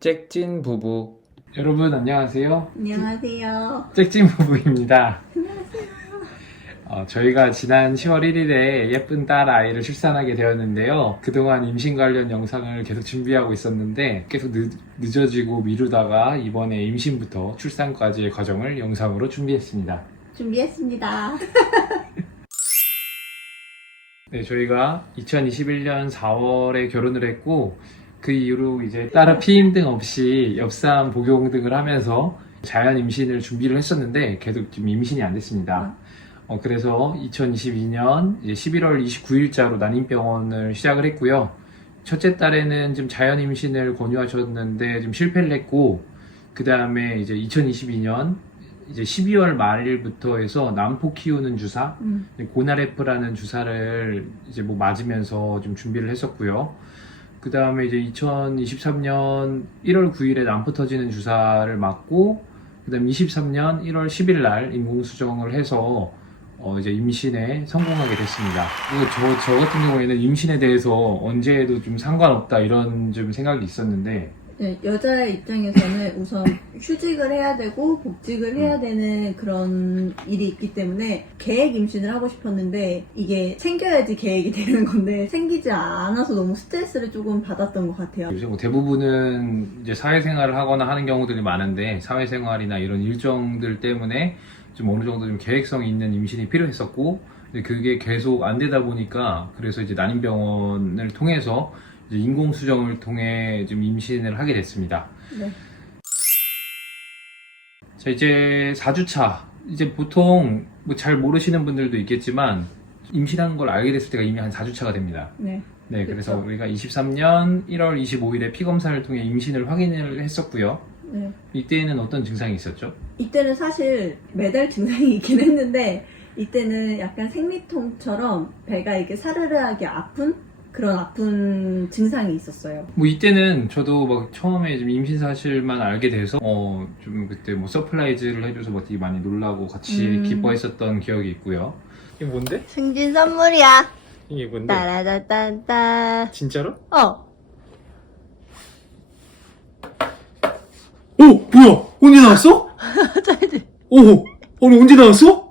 잭진 부부. 여러분 안녕하세요. 안녕하세요. 잭진 부부입니다. 저희가 지난 10월 1일에 예쁜 딸 아이를 출산하게 되었는데요. 그동안 임신 관련 영상을 계속 준비하고 있었는데 계속 늦어지고 미루다가 이번에 임신부터 출산까지의 과정을 영상으로 준비했습니다. 네, 저희가 2021년 4월에 결혼을 했고 그 이후로 이제 딸의 피임 등 없이 엽산 복용 등을 하면서 자연 임신을 준비를 했었는데 계속 지금 임신이 안 됐습니다. 그래서 2022년 11월 29일자로 난임병원을 시작을 했고요. 첫째 딸에는 지금 자연 임신을 권유하셨는데 좀 실패를 했고, 그 다음에 이제 2022년 이제 12월 말일부터 해서 난포 키우는 주사, 고나레프라는 주사를 이제 뭐 맞으면서 좀 준비를 했었고요. 그 다음에 이제 2023년 1월 9일에 난포 터지는 주사를 맞고, 그 다음에 23년 1월 10일 날 인공수정을 해서 이제 임신에 성공하게 됐습니다. 그리고 저 같은 경우에는 임신에 대해서 언제 해도 좀 상관없다 이런 좀 생각이 있었는데, 네, 여자의 입장에서는 우선 휴직을 해야 되고 복직을 해야 되는 그런 일이 있기 때문에 계획 임신을 하고 싶었는데 이게 생겨야지 계획이 되는 건데 생기지 않아서 너무 스트레스를 조금 받았던 것 같아요. 요새 뭐 대부분은 이제 사회생활을 하거나 하는 경우들이 많은데 사회생활이나 이런 일정들 때문에 좀 어느 정도 좀 계획성이 있는 임신이 필요했었고, 근데 그게 계속 안 되다 보니까 그래서 이제 난임병원을 통해서 이제 인공수정을 통해 좀 임신을 하게 됐습니다. 네. 자, 이제 4주차. 이제 보통 뭐 잘 모르시는 분들도 있겠지만 임신한 걸 알게 됐을 때가 이미 한 4주차가 됩니다. 네. 네, 그래서 그쵸. 우리가 23년 1월 25일에 피검사를 통해 임신을 확인을 했었고요. 네. 이때는 어떤 증상이 있었죠? 이때는 사실 매달 증상이 있긴 했는데 이때는 약간 생리통처럼 배가 이렇게 사르르하게 아픈 그런 아픈 증상이 있었어요. 뭐 이때는 저도 막 처음에 좀 임신 사실만 알게 돼서 좀 그때 뭐 서프라이즈를 해줘서 뭐 되게 많이 놀라고 같이 기뻐했었던 기억이 있고요. 이게 뭔데? 생신 선물이야. 이게 뭔데? 따라따따따. 진짜로? 어. 뭐야? 언제 나왔어? 언제 나왔어?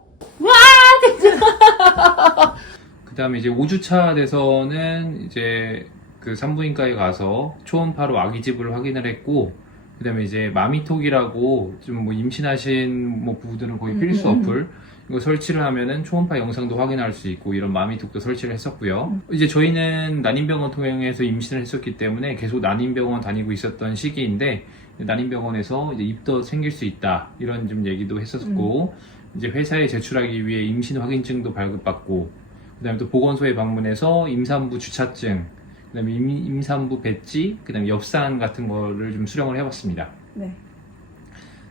그 다음에 이제 5주차 돼서는 이제 그 산부인과에 가서 초음파로 아기집을 확인을 했고, 그 다음에 이제 마미톡이라고 좀 뭐 임신하신 뭐 부부들은 거의 필수 어플, 이거 설치를 하면은 초음파 영상도 확인할 수 있고 이런 마미톡도 설치를 했었고요. 이제 저희는 난임병원 통해서 임신을 했었기 때문에 계속 난임병원 다니고 있었던 시기인데, 난임병원에서 이제 입덧 생길 수 있다 이런 좀 얘기도 했었고, 이제 회사에 제출하기 위해 임신 확인증도 발급받고, 그 다음에 또 보건소에 방문해서 임산부 주차증, 그 다음에 임산부 배지, 그 다음에 엽산 같은 거를 좀 수령을 해봤습니다. 네.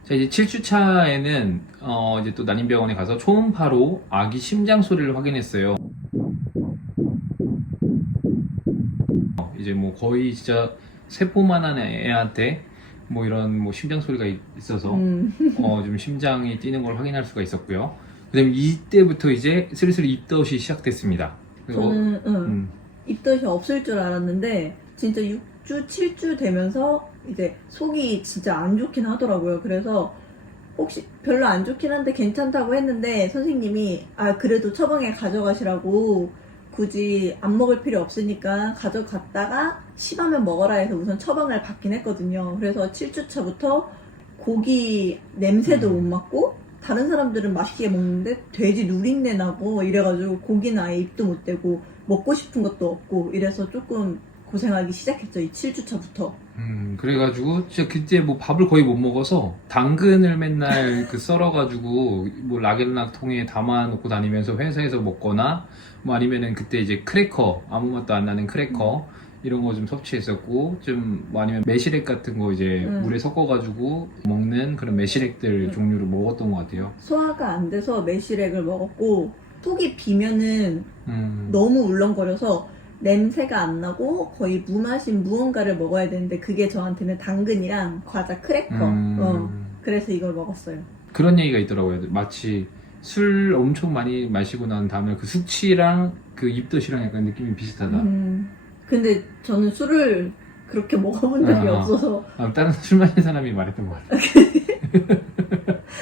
자, 이제 7주차에는 이제 또 난임병원에 가서 초음파로 아기 심장 소리를 확인했어요. 이제 뭐 거의 진짜 세포만한 애한테 뭐 이런 뭐 심장 소리가 있어서 좀 심장이 뛰는 걸 확인할 수가 있었고요. 그다음에 이때부터 이제 슬슬 입덧이 시작됐습니다. 저는 입덧이 없을 줄 알았는데 진짜 6주, 7주 되면서 이제 속이 진짜 안 좋긴 하더라고요. 그래서 혹시 별로 안 좋긴 한데 괜찮다고 했는데 선생님이 그래도 처방에 가져가시라고 굳이 안 먹을 필요 없으니까 가져갔다가 심하면 먹어라 해서 우선 처방을 받긴 했거든요. 그래서 7주차부터 고기 냄새도 못 맡고 다른 사람들은 맛있게 먹는데 돼지 누린내 나고 이래가지고 고기는 아예 입도 못 대고 먹고 싶은 것도 없고 이래서 조금 고생하기 시작했죠. 이 7주차부터. 그래가지고 진짜 그때 뭐 밥을 거의 못 먹어서 당근을 맨날 그 썰어가지고 뭐 락앤락 통에 담아놓고 다니면서 회사에서 먹거나, 뭐 아니면은 그때 이제 크래커, 아무 맛도 안 나는 크래커 이런 거 좀 섭취했었고, 좀 뭐 아니면 매실액 같은 거 이제 물에 섞어가지고 먹는 그런 매실액들 종류를 먹었던 것 같아요. 소화가 안 돼서 매실액을 먹었고 속이 비면은 음. 너무 울렁거려서 냄새가 안 나고 거의 무맛인 무언가를 먹어야 되는데 그게 저한테는 당근이랑 과자 크래커. 그래서 이걸 먹었어요. 그런 얘기가 있더라고요. 마치 술 엄청 많이 마시고 난 다음에 그 숙취랑 그 입덧이랑 약간 느낌이 비슷하다. 근데 저는 술을 그렇게 먹어본 적이 아. 없어서 다른 술 마시는 사람이 말했던 것 같아.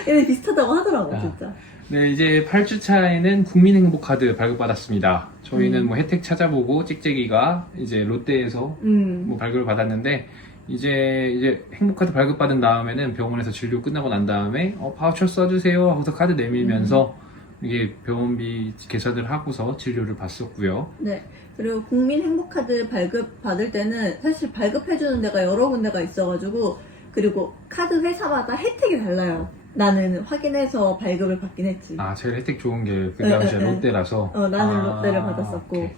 얘네 비슷하다고 하더라고 아. 진짜. 네, 이제 8주차에는 국민행복카드 발급받았습니다. 저희는 뭐 혜택 찾아보고 찍찍이가 이제 롯데에서 뭐 발급을 받았는데 이제 행복카드 발급받은 다음에는 병원에서 진료 끝나고 난 다음에 바우처 써주세요 하고서 카드 내밀면서 이게 병원비 계산을 하고서 진료를 받았고요. 네. 그리고 국민행복카드 발급 받을 때는 사실 발급해주는 데가 여러 군데가 있어가지고 그리고 카드 회사마다 혜택이 달라요. 나는 확인해서 발급을 받긴 했지. 아, 제일 혜택 좋은 게 그 당시에 네, 네. 롯데라서. 나는 롯데를 받았었고. 오케이.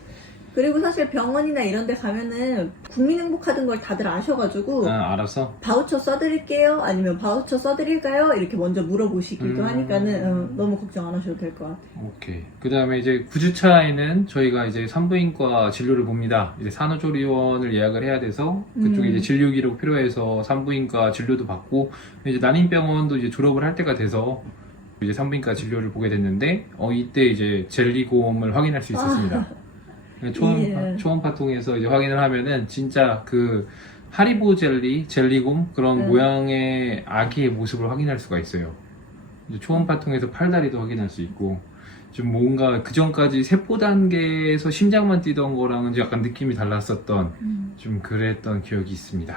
그리고 사실 병원이나 이런 데 가면은 국민행복카드인 걸 다들 아셔가지고 알았어. 바우처 써드릴게요? 아니면 바우처 써드릴까요? 이렇게 먼저 물어보시기도 하니까는 너무 걱정 안 하셔도 될 것 같아요. 오케이. 그 다음에 이제 9주차에는 저희가 이제 산부인과 진료를 봅니다. 이제 산후조리원을 예약을 해야 돼서 그쪽에 이제 진료 기록 필요해서 산부인과 진료도 받고 이제 난임병원도 이제 졸업을 할 때가 돼서 이제 산부인과 진료를 보게 됐는데 이때 이제 젤리곰을 확인할 수 있었습니다. 초음파 통해서 이제 확인을 하면은 진짜 그 하리보 젤리곰 그런 모양의 아기의 모습을 확인할 수가 있어요. 이제 초음파 통해서 팔다리도 확인할 수 있고 좀 뭔가 그 전까지 세포 단계에서 심장만 뛰던 거랑은 약간 느낌이 달랐었던 좀 그랬던 기억이 있습니다.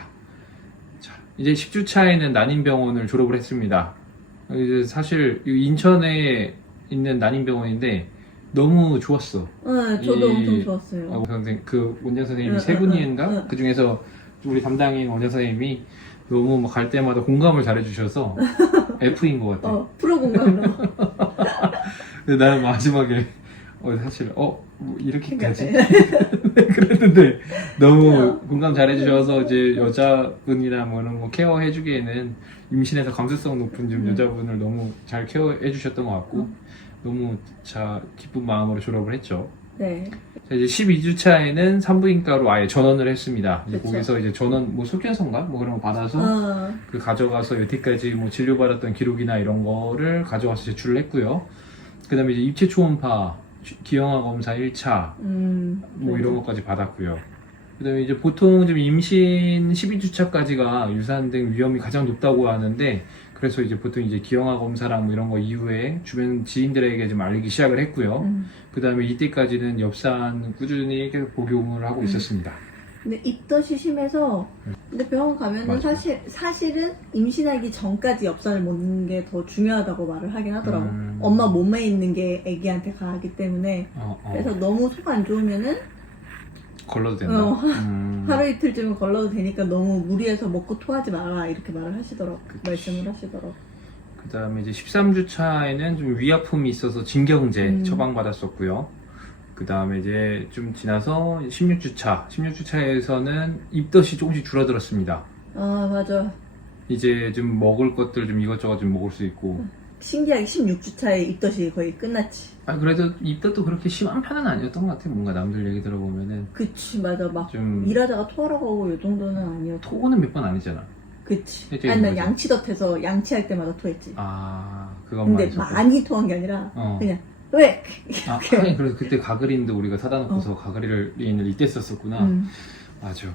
자, 이제 10주차에는 난임병원을 졸업을 했습니다. 이제 사실 인천에 있는 난임병원인데 너무 좋았어. 저도 엄청 좋았어요. 그 원장 선생님이 세 분인가? 그 중에서 우리 담당인 원장 선생님이 너무 막 갈 때마다 공감을 잘해주셔서 F인 것 같아. 프로 공감으로. 근데 나는 마지막에 사실 뭐 이렇게까지 그랬는데 너무 공감 잘해주셔서 이제 여자분이나 뭐 이런 거 케어해주기에는 임신해서 감수성 높은 좀 여자분을 너무 잘 케어해주셨던 것 같고 너무 기쁜 마음으로 졸업을 했죠. 네. 자, 이제 12주차에는 산부인과로 아예 전원을 했습니다. 이제 그쵸. 거기서 이제 전원 뭐 소견서인가 뭐 그런 거 받아서 그 가져가서 여태까지 뭐 진료받았던 기록이나 이런 거를 가져가서 제출을 했고요. 그다음에 이제 입체 초음파, 기형아 검사 1차 뭐 이런 것까지 받았고요. 그다음에 이제 보통 좀 임신 12주차까지가 유산 등 위험이 가장 높다고 하는데 그래서 이제 보통 이제 기형아 검사랑 뭐 이런 거 이후에 주변 지인들에게 좀 알리기 시작을 했고요. 그 다음에 이때까지는 엽산 꾸준히 계속 복용을 하고 있었습니다. 근데 입덧이 심해서 근데 병원 가면은 맞아. 사실은 임신하기 전까지 엽산을 먹는 게 더 중요하다고 말을 하긴 하더라고. 엄마 음. 몸에 있는 게 아기한테 가기 때문에 그래서 너무 속 안 좋으면은 걸러도 된다. 하루 이틀쯤은 걸러도 되니까 너무 무리해서 먹고 토하지 마라 이렇게 말을 하시더라고. 그치. 말씀을 하시더라고. 그 다음에 이제 13주차에는 좀 위아픔이 있어서 진경제 처방받았었고요. 그 다음에 이제 좀 지나서 16주차에서는 입덧이 조금씩 줄어들었습니다. 맞아. 이제 좀 먹을 것들 좀 이것저것 좀 먹을 수 있고. 신기하게 16주차에 입덧이 거의 끝났지. 그래도 입덧도 그렇게 심한 편은 아니었던 것 같아. 뭔가 남들 얘기 들어보면은. 그치, 맞아. 막 좀 일하다가 토하러 가고 이 정도는 아니었고. 토는 몇 번 아니잖아. 그치. 일주일에 아니, 나 거지. 양치덧해서 양치할 때마다 토했지. 그건 근데 많이 있었고. 많이 토한 게 아니라 그냥 왜? 하긴 그래서 그때 가그린도 우리가 사다 놓고서 가그린을 이때 썼었구나. 맞아.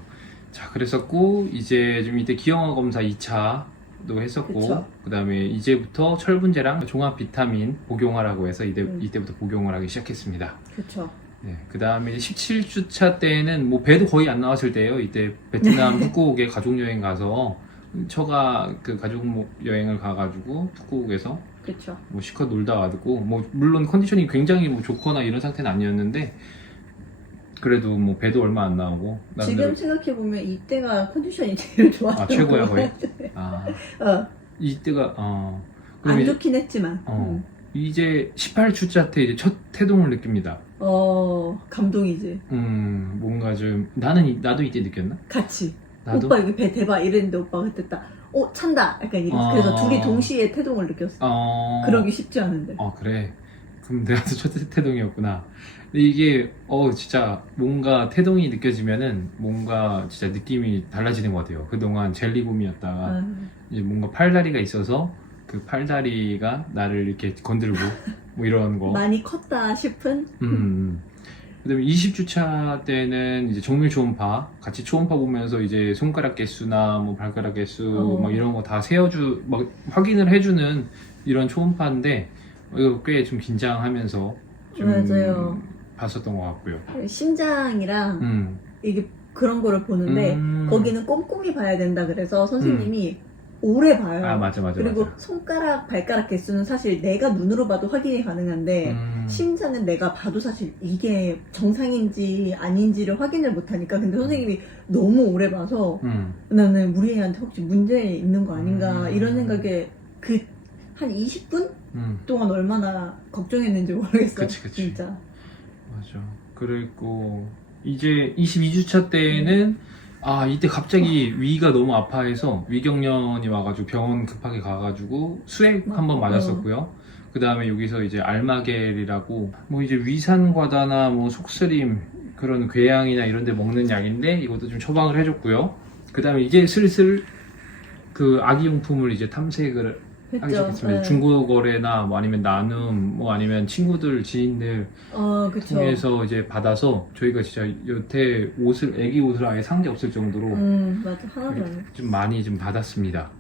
자, 그랬었고 이제 좀 이때 기형아 검사 2차도 했었고 그쵸. 그다음에 이제부터 철분제랑 종합 비타민 복용하라고 해서 이때부터 복용을 하기 시작했습니다. 그쵸. 네, 그 다음에 17주차 때는 뭐 배도 거의 안 나왔을 때예요. 이때 베트남 푸꾸옥에 가족여행 가서 처가 그 가족 여행을 가가지고 푸꾸옥에서 그쵸. 뭐 실컷 놀다 와고 뭐 물론 컨디션이 굉장히 뭐 좋거나 이런 상태는 아니었는데 그래도 뭐 배도 얼마 안 나오고 지금 생각해보면 이때가 컨디션이 제일 좋았던 최고야 것 거의. 같아. 이때가 안 이제, 좋긴 했지만. 이제 18주차 때 이제 첫 태동을 느낍니다. 감동이지. 뭔가 좀 나도 이때 느꼈나? 같이. 나도? 오빠 이거 배 대박 이랬는데 오빠가 그때 딱 찬다 약간 이랬어. 그래서 둘이 동시에 태동을 느꼈어. 그러기 쉽지 않은데. 그래. 그럼 내가 첫 태동이었구나. 근데 이게 진짜 뭔가 태동이 느껴지면은 뭔가 진짜 느낌이 달라지는 것 같아요. 그동안 젤리곰이었다가 이제 뭔가 팔다리가 있어서 그 팔다리가 나를 이렇게 건들고 뭐 이런 거 많이 컸다 싶은. 그다음에 20주차 때는 이제 정밀 초음파, 같이 초음파 보면서 이제 손가락 개수나 뭐 발가락 개수 막 이런 거 다 막 확인을 해주는 이런 초음파인데 이거 꽤 좀 긴장하면서 좀 맞아요. 봤었던 것 같고요. 심장이랑 이게 그런 거를 보는데 거기는 꼼꼼히 봐야 된다 그래서 선생님이 오래 봐요. 아 맞아. 그리고 손가락, 발가락 개수는 사실 내가 눈으로 봐도 확인이 가능한데 심장은 내가 봐도 사실 이게 정상인지 아닌지를 확인을 못하니까. 근데 선생님이 너무 오래 봐서 나는 우리 애한테 혹시 문제 있는 거 아닌가 이런 생각에 그 한 20분 동안 얼마나 걱정했는지 모르겠어요. 그치. 진짜. 맞아. 그리고 이제 22주차 때는 이때 갑자기 위가 너무 아파해서 위경련이 와가지고 병원 급하게 가가지고 수액 한번 맞았었고요. 그 다음에 여기서 이제 알마겔이라고 뭐 이제 위산과다나 뭐 속쓰림 그런 궤양이나 이런 데 먹는 약인데 이것도 좀 처방을 해줬고요. 그 다음에 이제 슬슬 그 아기용품을 이제 탐색을 하기 시작했습니다. 네. 중고거래나 뭐 아니면 나눔 뭐 아니면 친구들 지인들 그쵸. 통해서 이제 받아서 저희가 진짜 여태 애기 옷을 아예 산 게 없을 정도로 맞아. 하나도 안 해. 좀 많이 좀 받았습니다.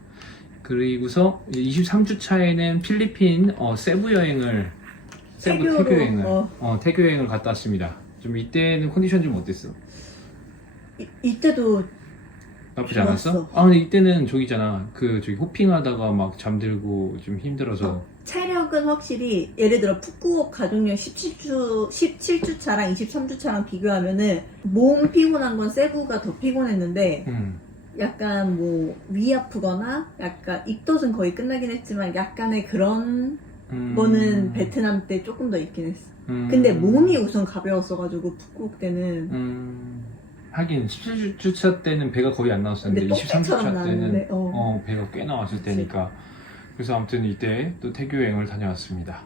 그리고서 23주 차에는 필리핀 세부 여행을 태교 여행을 갔다 왔습니다. 좀 이때는 컨디션 좀 어땠어? 이때도 나쁘지 좋았어. 않았어? 근데 이때는 저기잖아. 저기 호핑하다가 막 잠들고 좀 힘들어서. 체력은 확실히 예를 들어 푸꾸옥 가족여행 17주 차랑 23주 차랑 비교하면은 몸 피곤한 건 세부가 더 피곤했는데 약간 뭐 위 아프거나 약간 입덧은 거의 끝나긴 했지만 약간의 그런 거는 베트남 때 조금 더 있긴 했어. 근데 몸이 우선 가벼웠어가지고 푸꾸옥 때는 하긴 17주차 때는 배가 거의 안 나왔었는데 근데 23주차 때는 나왔는데, 배가 꽤 나왔을 그치. 때니까. 그래서 아무튼 이때 또 태교 여행을 다녀왔습니다.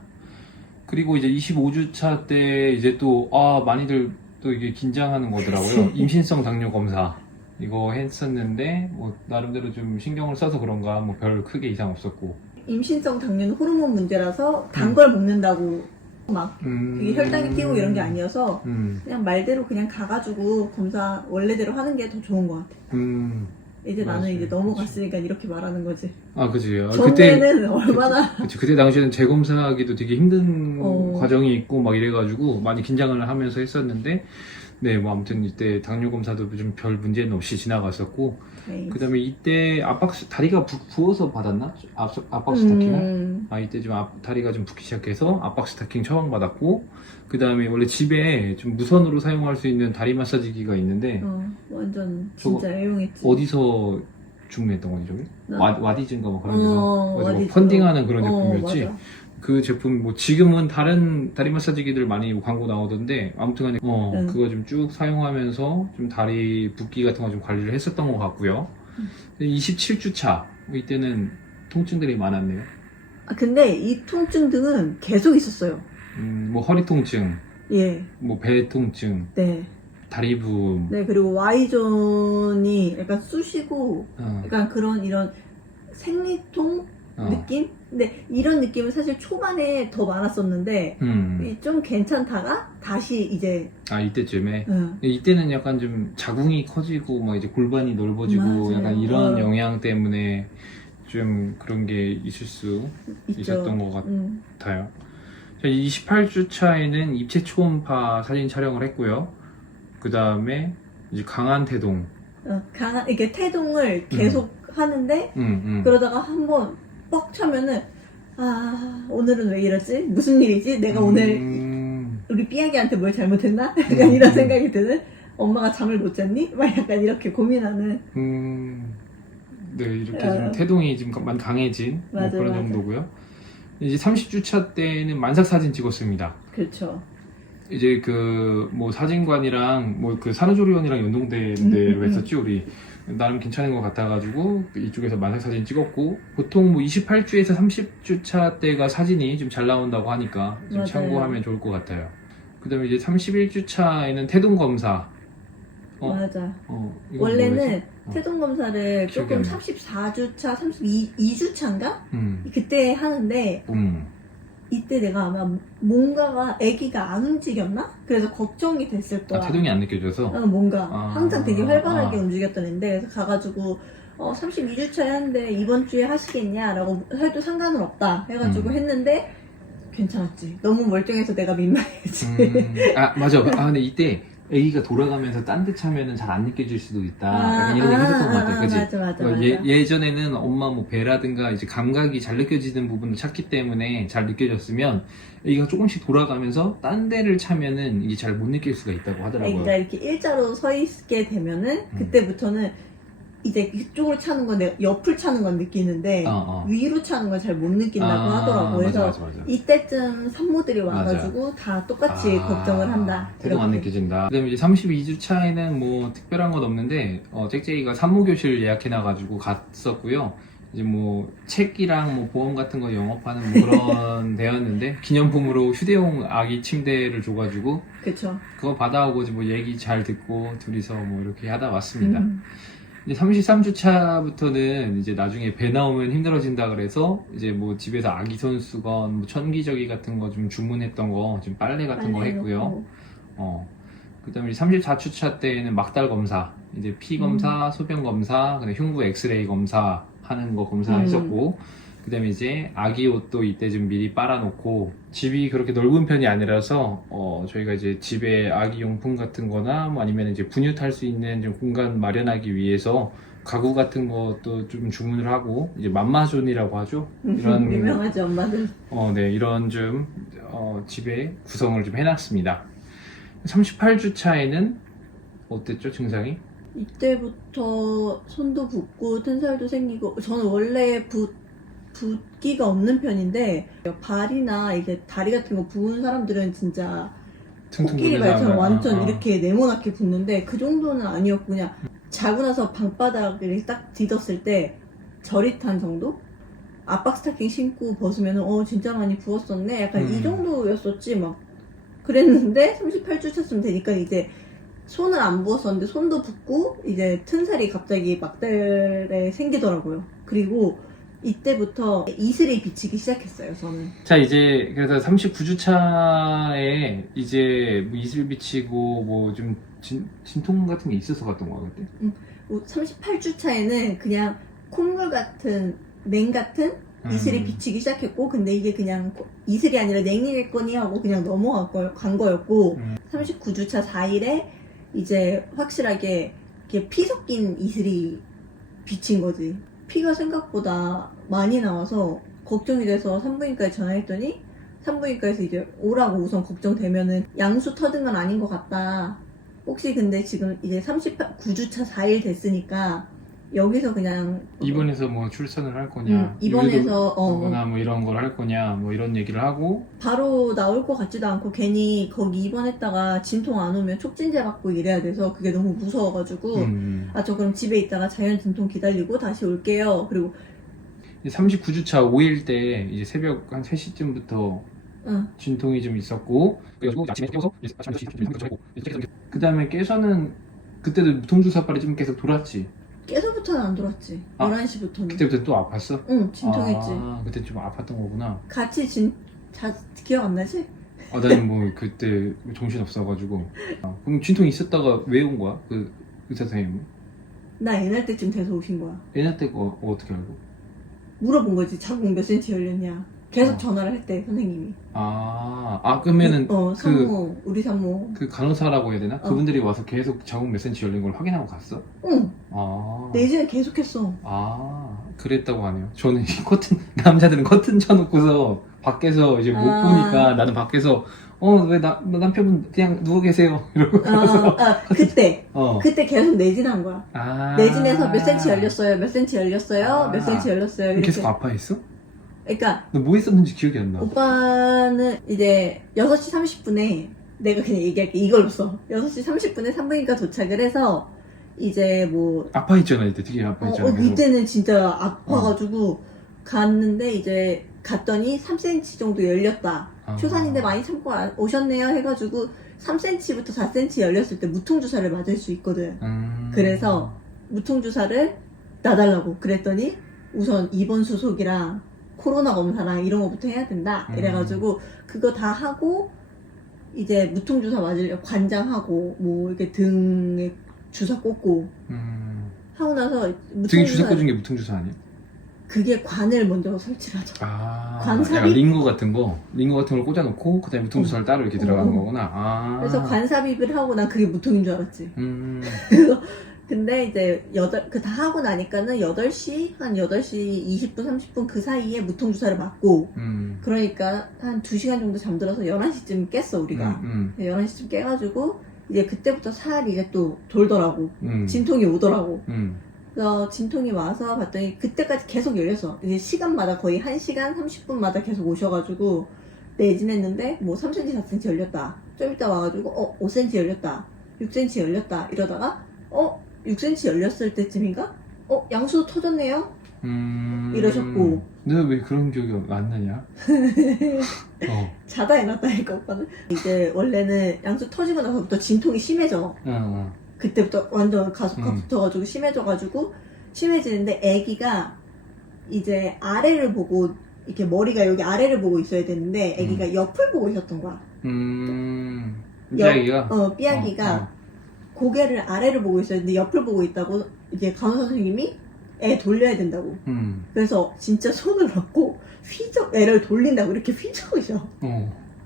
그리고 이제 25주차 때 이제 또 많이들 또 이게 긴장하는 거더라고요. 임신성 당뇨 검사 이거 했었는데 뭐 나름대로 좀 신경을 써서 그런가 뭐 별 크게 이상 없었고. 임신성 당뇨는 호르몬 문제라서 단 걸 먹는다고 막 이게 혈당이 뛰고 이런 게 아니어서 그냥 말대로 그냥 가가지고 검사 원래대로 하는 게 더 좋은 것 같아. 이제 맞아요. 나는 이제 넘어갔으니까 이렇게 말하는 거지. 그치. 전에는 얼마나 그때 당시에는 재검사하기도 되게 힘든 과정이 있고 막 이래가지고 많이 긴장을 하면서 했었는데 네, 뭐 아무튼 이때 당뇨 검사도 좀 별 문제는 없이 지나갔었고 그 다음에 이때 다리가 부어서 받았나? 압박 스타킹을? 이때 좀 다리가 좀 붓기 시작해서 압박 스타킹 처방 받았고 그 다음에 원래 집에 좀 무선으로 사용할 수 있는 다리 마사지기가 있는데 완전 진짜 애용했지. 어디서 주문했던 거니 저기? 와디즈인가 뭐 그런 데서 와디즈. 펀딩하는 그런 제품이었지. 맞아. 그 제품 뭐 지금은 다른 다리 마사지기들 많이 광고 나오던데 아무튼간에 그거 좀 쭉 사용하면서 좀 다리 붓기 같은 거 좀 관리를 했었던 것 같고요. 27주 차 이때는 통증들이 많았네요. 근데 이 통증들은 계속 있었어요. 뭐 허리 통증, 예. 뭐 배 통증, 네. 다리 부음. 네, 그리고 Y존이 약간 쑤시고 약간 이런 생리통 느낌? 근데 이런 느낌은 사실 초반에 더 많았었는데 좀 괜찮다가 다시 이제 이때쯤에 이때는 약간 좀 자궁이 커지고 막 이제 골반이 넓어지고 맞아요. 약간 이런 영향 때문에 좀 그런 게 있을 수 있었던 것 같아요. 28주 차에는 입체 초음파 사진 촬영을 했고요. 그 다음에 이제 강한 태동. 이렇게 태동을 계속 하는데 그러다가 한번 뻑 차면은 오늘은 왜 이러지? 무슨 일이지? 내가 오늘 우리 삐약이한테 뭘 잘못했나? 약간 이런 생각이 드는. 엄마가 잠을 못 잤니? 막 약간 이렇게 고민하는. 네, 이렇게 좀 태동이 좀 많이 강해진 뭐 그런 정도고요. 이제 30주 차 때는 만삭 사진 찍었습니다. 그렇죠. 이제 뭐 사진관이랑 뭐 산후조리원이랑 연동대로 했었지 우리. 나름 괜찮은 것 같아가지고 이쪽에서 만삭 사진 찍었고 보통 뭐 28주에서 30주 차 때가 사진이 좀 잘 나온다고 하니까 좀 참고하면 좋을 것 같아요. 그 다음에 이제 31주 차에는 태동 검사. 맞아. 이거 원래는 태동 검사를 조금 기억이 안 나. 34주 차, 32주 차인가? 음. 그때 하는데 이때 내가 아마 뭔가가 아기가 안 움직였나? 그래서 걱정이 됐을 거야. 태동이 안 느껴져서? 뭔가 아, 항상 되게 활발하게 아. 움직였던 애인데 그래서 가가지고 32주차에 하는데 이번 주에 하시겠냐라고 해도 상관은 없다 해가지고 했는데 괜찮았지. 너무 멀쩡해서 내가 민망했지. 맞아. 근데 이때 아기가 돌아가면서 딴 데 차면은 잘 안 느껴질 수도 있다. 약간 이런 얘기 했었던 것 같아. 그치? 맞아. 예전에는 엄마 뭐 배라든가 이제 감각이 잘 느껴지는 부분을 찾기 때문에 잘 느껴졌으면 아기가 조금씩 돌아가면서 딴 데를 차면은 이게 잘 못 느낄 수가 있다고 하더라고요. 그러니까 이렇게 일자로 서 있게 되면은 그때부터는 이제 이쪽으로 차는 건 내가 옆을 차는 건 느끼는데 위로 차는 건 잘 못 느낀다고 하더라고. 그래서 맞아. 이때쯤 산모들이 와가지고 다 똑같이 걱정을 한다. 태동 안 느껴진다. 그다음에 이제 32주 차에는 뭐 특별한 건 없는데 짹짹이가 산모 교실을 예약해놔가지고 갔었고요. 이제 뭐 책이랑 뭐 보험 같은 거 영업하는 뭐 그런 데였는데 기념품으로 휴대용 아기 침대를 줘가지고 그쵸. 그거 받아오고 이제 뭐 얘기 잘 듣고 둘이서 뭐 이렇게 하다 왔습니다. 이제 33주 차부터는 이제 나중에 배 나오면 힘들어진다 그래서 이제 뭐 집에서 아기 손수건, 뭐 천기저귀 같은 거 좀 주문했던 거 좀 빨래 같은 거 했고요. 그다음에 34주 차 때에는 막달 검사, 이제 피 검사, 소변 검사, 그다음에 흉부 엑스레이 검사 하는 거 검사했었고, 그다음에 이제 아기 옷도 이때 좀 미리 빨아놓고 집이 그렇게 넓은 편이 아니라서 저희가 이제 집에 아기 용품 같은 거나 뭐 아니면 이제 분유탈 수 있는 좀 공간 마련하기 위해서 가구 같은 것도 좀 주문을 하고 이제 맘마존이라고 하죠. 이런 유명하죠 엄마들. 네, 이런 좀 집에 구성을 좀 해놨습니다. 38주 차에는 어땠죠 증상이? 이때부터 손도 붓고 튼살도 생기고 저는 원래 붓기가 없는 편인데 발이나 이게 다리 같은 거 부은 사람들은 진짜 코끼리 발처럼 완전 이렇게 네모나게 붓는데 그 정도는 아니었고 그냥 자고 나서 방바닥을 딱 디뎠을 때 저릿한 정도? 압박 스타킹 신고 벗으면 진짜 많이 부었었네 약간 이 정도였었지 막 그랬는데 38주 차쯤 되니까 이제 손을 안 부었었는데 손도 붓고 이제 튼살이 갑자기 막달에 생기더라고요. 그리고 이때부터 이슬이 비치기 시작했어요 저는. 자 이제 그래서 39주 차에 이제 뭐 이슬 비치고 뭐 좀 진통 같은 게 있어서 갔던 거야 그때? 38주 차에는 그냥 콧물 같은 냉 같은 이슬이 비치기 시작했고 근데 이게 그냥 이슬이 아니라 냉이겠거니 하고 그냥 넘어간 거였고 39주차 4일에 이제 확실하게 이렇게 피 섞인 이슬이 비친 거지. 피가 생각보다 많이 나와서 걱정이 돼서 산부인과에 전화했더니 산부인과에서 이제 오라고 우선 걱정되면은 양수 터진 건 아닌 것 같다. 혹시 근데 지금 이제 39주차 4일 됐으니까 여기서 그냥 입원해서 뭐 출산을 할 거냐 입원해서 거나 뭐 이런 걸 할 거냐 뭐 이런 얘기를 하고 바로 나올 것 같지도 않고 괜히 거기 입원했다가 진통 안 오면 촉진제 받고 이래야 돼서 그게 너무 무서워가지고 저 그럼 집에 있다가 자연 진통 기다리고 다시 올게요. 그리고 39주차 5일 때 이제 새벽 한 3시쯤부터 진통이 좀 있었고 그래가지고 아침에 깨워서 그 다음에 깨서는 그때도 무통주사빨이 좀 계속 돌았지. 깨서부터는 안 돌았지. 11시부터는. 그때부터 또 아팠어? 응, 진통했지. 그때 좀 아팠던 거구나. 같이 기억 안 나지? 나는 뭐 그때 정신 없어가지고. 그럼 진통 있었다가 왜 온 거야? 그 의사 선생님은? 나 애날 때쯤 돼서 오신 거야. 애날 때 어떻게 알고? 물어본 거지. 자궁 몇 센치 열렸냐. 계속 전화를 했대 선생님이. 그러면은 산모 우리 산모 그 간호사라고 해야 되나? 그분들이 와서 계속 자궁 몇 센치 열린 걸 확인하고 갔어? 응. 내지는 계속했어. 그랬다고 하네요. 저는 남자들은 커튼 쳐놓고서 밖에서 이제 못 보니까 나는 밖에서 왜 남편분 그냥 누워 계세요 이러고 그때 계속 내진한 거야. 내진해서 몇 센치 열렸어요, 몇 센치 열렸어요, 몇 센치 열렸어요 이렇게. 계속 아파했어? 그러니까 너 뭐 했었는지 기억이 안 나. 오빠는 이제 6시 30분에 내가 그냥 얘기할게. 이걸로 써. 6시 30분에 산부인과 도착을 해서 이제 뭐 아파했잖아. 이때 되게 아파했잖아. 이때는 진짜 아파가지고 갔는데 이제 갔더니 3cm 정도 열렸다. 초산인데 많이 참고 오셨네요 해가지고 3cm부터 4cm 열렸을 때 무통주사를 맞을 수 있거든. 그래서 무통주사를 놔달라고 그랬더니 우선 입원 수속이랑 코로나 검사랑 이런 거부터 해야 된다. 이래가지고 그거 다 하고 이제 무통주사 맞으려 관장하고 뭐 이렇게 등에 주사 꽂고 하고 나서 등에 주사 꽂은 게 무통주사 아니에요? 그게 관을 먼저 설치를 하죠. 아, 관삽입? 약간 링거 같은 걸 꽂아놓고 그다음에 무통주사를 따로 이렇게 들어가는 거구나. 아. 그래서 관삽입을 하고 난 그게 무통인 줄 알았지. 근데 이제 그 다 하고 나니까는 8시, 한 8시 20분, 30분 그 사이에 무통주사를 맞고, 그러니까 한 2시간 정도 잠들어서 11시쯤 깼어, 우리가. 11시쯤 깨가지고, 이제 그때부터 살이 이제 또 돌더라고. 진통이 오더라고. 그래서 진통이 와서 봤더니 그때까지 계속 열렸어. 이제 시간마다 거의 1시간 30분마다 계속 오셔가지고, 내진했는데, 뭐 3cm, 4cm 열렸다. 좀 이따 와가지고, 5cm 열렸다. 6cm 열렸다. 이러다가, 6cm 열렸을 때쯤인가? 양수도 터졌네요? 이러셨고. 너는 왜 그런 기억이 안 나냐? 자다 일어났다니까, 오빠는. 이제 원래는 양수 터지고 나서부터 진통이 심해져. 그때부터 완전 가속화 붙어가지고 심해져가지고, 심해지는데 애기가 이제 아래를 보고, 이렇게 머리가 여기 아래를 보고 있어야 되는데, 애기가 옆을 보고 있었던 거야. 삐아기가? 삐아기가 고개를 아래를 보고 있어야 되는데 옆을 보고 있다고 이제 간호사 선생님이 애 돌려야 된다고. 그래서 진짜 손을 놓고 애를 돌린다고 이렇게 휘저으셔.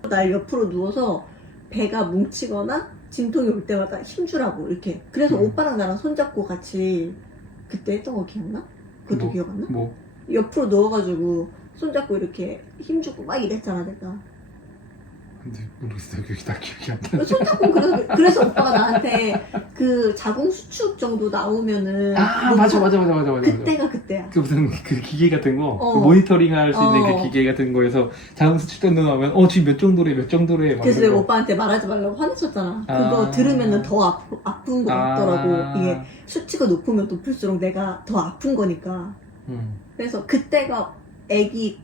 날 옆으로 누워서 배가 뭉치거나 진통이 올 때마다 힘주라고 이렇게. 그래서 오빠랑 나랑 손잡고 같이 그때 했던 거 기억나? 그것도 기억 안 나? 뭐? 옆으로 누워가지고 손잡고 이렇게 힘주고 막 이랬잖아 내가. 근데 모르겠어. 기억이 안 나. 손잡고 그래서 오빠가 나한테 그 자궁 수축 정도 나오면은 맞아. 그때야. 그 무슨 그 기계 같은 거, 그 모니터링 할 수 있는 그 기계 같은 거에서 자궁 수축 정도 나오면 지금 몇 정도래. 그래서 내가 오빠한테 말하지 말라고 화냈었잖아. 그거 들으면은 더 아픈 거 같더라고. 이게 수치가 높으면 높을수록 내가 더 아픈 거니까. 그래서 그때가 애기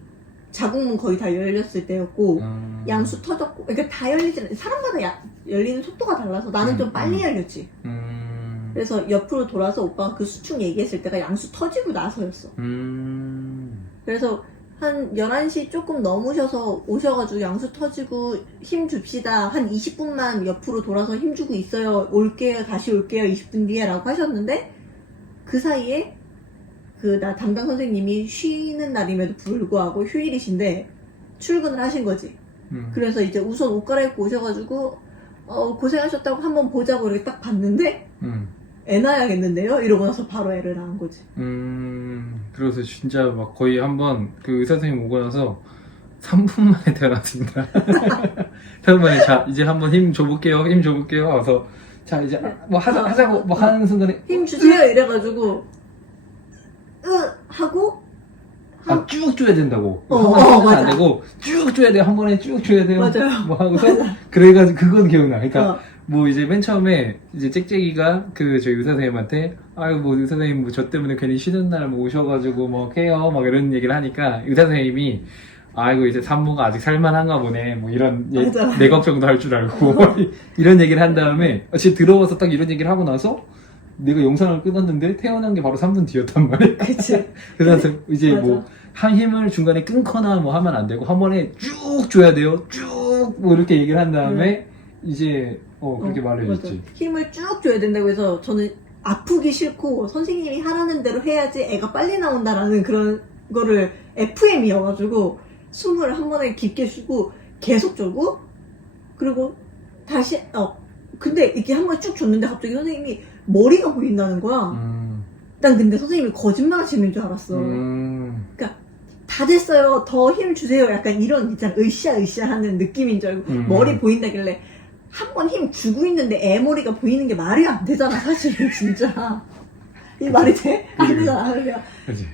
자궁문 거의 다 열렸을 때였고 양수 터졌고 그러니까 다 열리지는 사람마다 열리는 속도가 달라서 나는 좀 빨리 열렸지. 그래서 옆으로 돌아서 오빠가 그 수축 얘기했을 때가 양수 터지고 나서였어. 그래서 한 11시 조금 넘으셔서 오셔가지고 양수 터지고 힘 줍시다. 한 20분만 옆으로 돌아서 힘 주고 있어요. 다시 올게요. 20분 뒤에 라고 하셨는데 그 사이에 나 담당 선생님이 쉬는 날임에도 불구하고 휴일이신데 출근을 하신 거지. 그래서 이제 우선 옷 갈아입고 오셔가지고 고생하셨다고 한번 보자고 이렇게 딱 봤는데 애 낳아야겠는데요? 이러고 나서 바로 애를 낳은 거지. 그래서 진짜 막 거의 한번 그 의사 선생님 오고 나서 3분 만에 태어났습니다. 3분 만에 자 이제 한번 힘 줘볼게요. 와서 자 이제 뭐 하자고 뭐 하는 순간에 힘 주세요 이래가지고 하고 쭉 줘야 된다고. 맞아. 안 되고 쭉 줘야 돼요. 한 번에 쭉 줘야 돼요. 맞아요. 뭐 하고서 그래가지고 그건 기억나. 그러니까 뭐 이제 맨 처음에 이제 짹짹이가 그 저희 의사 선생님한테 뭐 의사 선생님 뭐 저 때문에 괜히 쉬는 날 뭐 오셔가지고 뭐 해요 막 이런 얘기를 하니까 의사 선생님이 아이고 이제 산모가 아직 살만한가 보네 뭐 이런 내 걱정도 할 줄 알고 이런 얘기를 한 다음에 진짜 들어와서 딱 이런 얘기를 하고 나서 내가 영상을 끊었는데 태어난 게 바로 3분 뒤였단 말이야. 그치. 그래서 이제 뭐 한 힘을 중간에 끊거나 뭐 하면 안 되고 한 번에 쭉 줘야 돼요. 쭉 뭐 이렇게 얘기를 한 다음에 이제 그렇게 말을 해줬지. 힘을 쭉 줘야 된다고 해서 저는 아프기 싫고 선생님이 하라는 대로 해야지 애가 빨리 나온다라는 그런 거를 FM이어가지고 숨을 한 번에 깊게 쉬고 계속 줘고 그리고 다시 근데 이렇게 한 번 쭉 줬는데 갑자기 선생님이 머리가 보인다는 거야. 난 근데 선생님이 거짓말 하시는 줄 알았어. 그러니까 다 됐어요. 더 힘 주세요. 약간 이런 있잖아. 으쌰으쌰 하는 느낌인 줄 알고 머리 보인다길래 한 번 힘 주고 있는데 애 머리가 보이는 게 말이 안 되잖아. 사실 진짜. 이 말이 돼? 안 되잖아.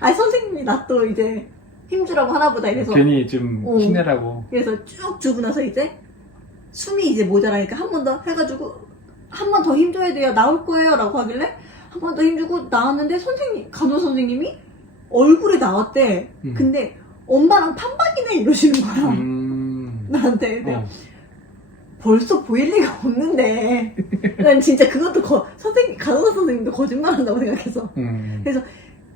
아니 선생님이 나 또 이제 힘 주라고 하나 보다 이래서 괜히 좀 힘내라고. 그래서 쭉 주고 나서 이제 숨이 이제 모자라니까 한 번 더 해가지고 한 번 더 힘줘야 돼요. 나올 거예요. 라고 하길래 한 번 더 힘주고 나왔는데 간호사 선생님이 얼굴에 나왔대. 근데 엄마랑 판박이네 이러시는 거야. 나한테. 벌써 보일 리가 없는데 난 진짜 그것도 간호사 선생님도 거짓말 한다고 생각해서 그래서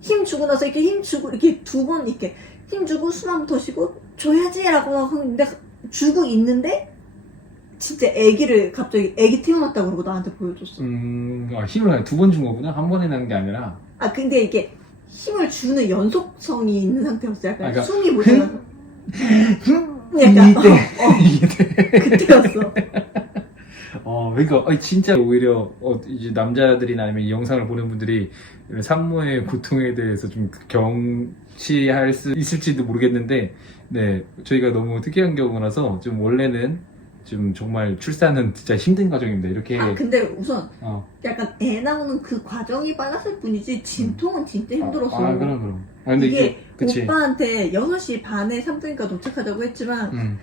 힘 주고 나서 이렇게 힘 주고 이렇게 두 번 이렇게 힘 주고 숨 한 번 더 쉬고 줘야지라고 하는데 주고 있는데 진짜 아기를 갑자기 아기 태어났다고 그러고 나한테 보여줬어. 힘을 두 번 준 거구나. 한 번에 나는 게 아니라. 아 근데 이게 힘을 주는 연속성이 있는 상태였어. 약간 그러니까 숨이 모자라서. 이때 그때였어. 그러니까 진짜 오히려 이제 남자들이나 아니면 이 영상을 보는 분들이 산모의 고통에 대해서 좀 경치할 수 있을지도 모르겠는데, 네, 저희가 너무 특이한 경우라서 좀 원래는 좀 정말 출산은 진짜 힘든 과정입니다. 이렇게. 아 근데 우선 어. 약간 애 나오는 그 과정이 빨랐을 뿐이지 진통은 진짜 힘들었어. 그럼. 근데 이게 그치. 오빠한테 6시 반에 산부인과 도착하자고 했지만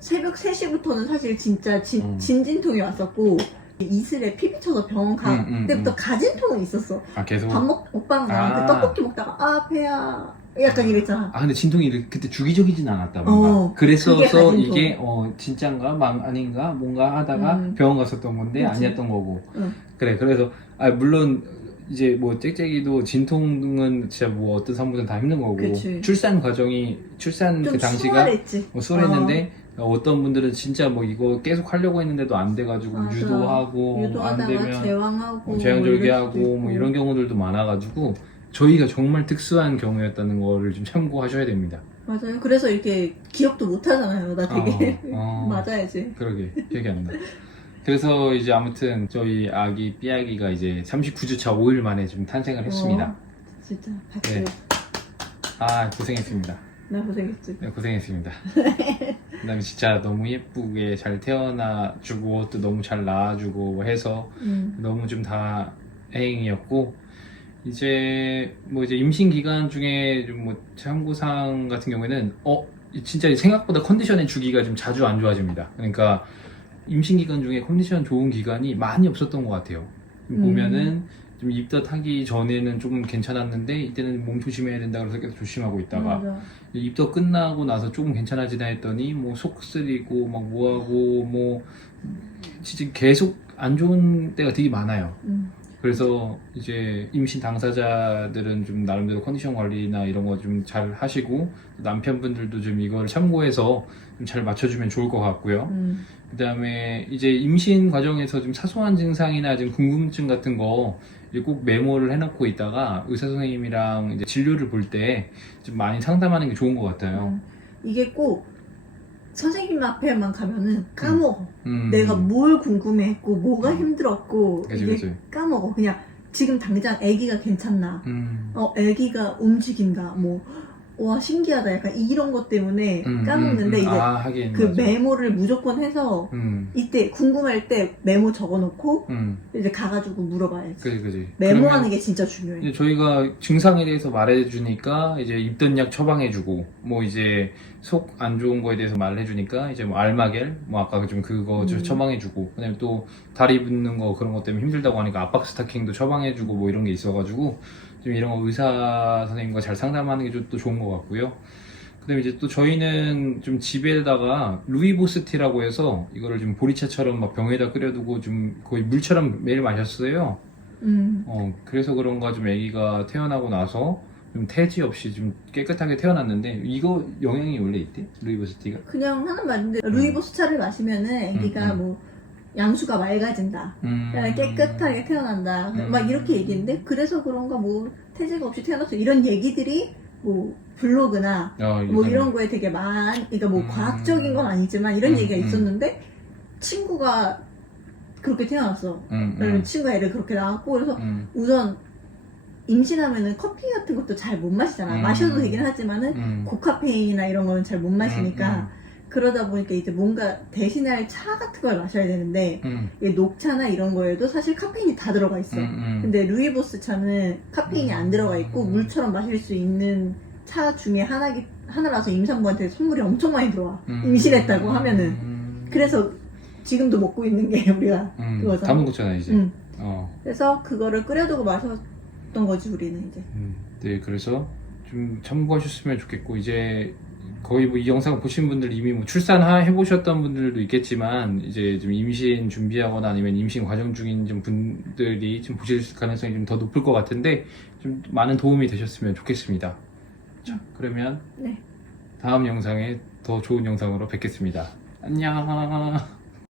새벽 3시부터는 사실 진짜 진진통이 왔었고 이슬에 피비 쳐서 병원 가 그때부터 가진통은 있었어. 계속. 오빠랑 나랑 그 떡볶이 먹다가 배야 약간 이랬잖아. 근데 진통이 그때 주기적이진 않았다 뭔가. 그게 그랬어서 가진통. 이게 진짠가 아닌가 뭔가 하다가 병원 갔었던 건데 그치. 아니었던 거고. 응. 그래서 물론 이제 뭐 짹짹이도 진통은 진짜 뭐 어떤 산부든 다 힘든 거고. 그치. 출산 좀 그 당시가 수월했지. 수월했는데 어떤 분들은 진짜 뭐 이거 계속 하려고 했는데도 안 돼가지고 맞아. 유도하고 안 유도하다가 되면 제왕하고 제왕절개하고 뭐 뭐 이럴 이런 경우들도 많아가지고 저희가 정말 특수한 경우였다는 거를 좀 참고하셔야 됩니다. 맞아요. 그래서 이렇게 기억도 못 하잖아요. 나 되게 맞아야지. 그러게 기억이 안 나. 그래서 이제 아무튼 저희 아기 삐아기가 이제 39주차 5일 만에 좀 탄생을 했습니다. 진짜 박수. 네. 고생했습니다. 나 고생했지. 네, 고생했습니다. 그다음에 진짜 너무 예쁘게 잘 태어나주고 또 너무 잘 낳아주고 해서 너무 좀 다행이었고, 이제 임신 기간 중에 좀 뭐 참고사항 같은 경우에는 진짜 생각보다 컨디션의 주기가 좀 자주 안 좋아집니다. 그러니까 임신 기간 중에 컨디션 좋은 기간이 많이 없었던 것 같아요. 보면은 좀 입덧하기 전에는 조금 괜찮았는데 이때는 몸 조심해야 된다 그래서 계속 조심하고 있다가 맞아. 입덧 끝나고 나서 조금 괜찮아지나 했더니 뭐 속 쓰리고 막 뭐하고 뭐 진짜 계속 안 좋은 때가 되게 많아요. 그래서 이제 임신 당사자들은 좀 나름대로 컨디션 관리나 이런 거 좀 잘 하시고 남편분들도 좀 이걸 참고해서 좀 잘 맞춰주면 좋을 것 같고요. 그 다음에 이제 임신 과정에서 좀 사소한 증상이나 좀 궁금증 같은 거 꼭 메모를 해놓고 있다가 의사 선생님이랑 이제 진료를 볼 때 좀 많이 상담하는 게 좋은 것 같아요. 이게 꼭 선생님 앞에만 가면은 까먹어. 음. 내가 뭘 궁금해했고 뭐가 힘들었고 그치, 이게 그치. 까먹어. 그냥 지금 당장 아기가 괜찮나, 아기가 움직인다, 뭐 와 신기하다, 약간 이런 것 때문에 까먹는데 이제 하긴 그 맞아. 메모를 무조건 해서 이때 궁금할 때 메모 적어놓고 이제 가가지고 물어봐야지. 그지. 메모하는 게 진짜 중요해. 이제 저희가 증상에 대해서 말해주니까 이제 입덧약 처방해주고 뭐 이제 속 안 좋은 거에 대해서 말해주니까 이제 뭐 알마겔 뭐 아까 좀 그거 처방해주고, 그다음에 또 다리 붓는 거 그런 것 때문에 힘들다고 하니까 압박 스타킹도 처방해주고 뭐 이런 게 있어가지고 좀 이런 거 의사 선생님과 잘 상담하는 게 또 좋은 것 같고요. 그다음에 이제 또 저희는 좀 집에다가 루이보스티라고 해서 이거를 좀 보리차처럼 막 병에다 끓여두고 좀 거의 물처럼 매일 마셨어요. 그래서 그런가 좀 아기가 태어나고 나서 좀 태지 없이 좀 깨끗하게 태어났는데, 이거 영향이 원래 있대? 루이보스티가? 그냥 하는 말인데 루이보스 차를 마시면은 아기가 뭐 양수가 맑아진다, 깨끗하게 태어난다, 막 이렇게 얘기했는데, 그래서 그런가 뭐 태지가 없이 태어났어 이런 얘기들이 뭐 블로그나 뭐 이런 거에 되게 그러니까 뭐 과학적인 건 아니지만 이런 얘기가 있었는데, 친구가 그렇게 태어났어. 친구 애를 그렇게 낳았고, 그래서 우선 임신하면은 커피 같은 것도 잘 못 마시잖아. 마셔도 되긴 하지만은 고카페인이나 이런 거는 잘 못 마시니까 그러다 보니까 이제 뭔가 대신할 차 같은 걸 마셔야 되는데 이 녹차나 이런 거에도 사실 카페인이 다 들어가 있어. 근데 루이보스 차는 카페인이 안 들어가 있고 물처럼 마실 수 있는 차 중에 하나라서 임산부한테 선물이 엄청 많이 들어와. 임신했다고 하면은. 그래서 지금도 먹고 있는 게 우리가 그거잖아. 다 먹었잖아 이제. 그래서 그거를 끓여두고 마셨던 거지 우리는 이제. 네, 그래서 좀 참고하셨으면 좋겠고, 이제 거의 뭐 이 영상 보신 분들 이미 뭐 출산해 보셨던 분들도 있겠지만 이제 좀 임신 준비하거나 아니면 임신 과정 중인 좀 분들이 좀 보실 가능성이 좀 더 높을 것 같은데 좀 많은 도움이 되셨으면 좋겠습니다. 자, 그러면 네. 다음 영상에 더 좋은 영상으로 뵙겠습니다. 안녕.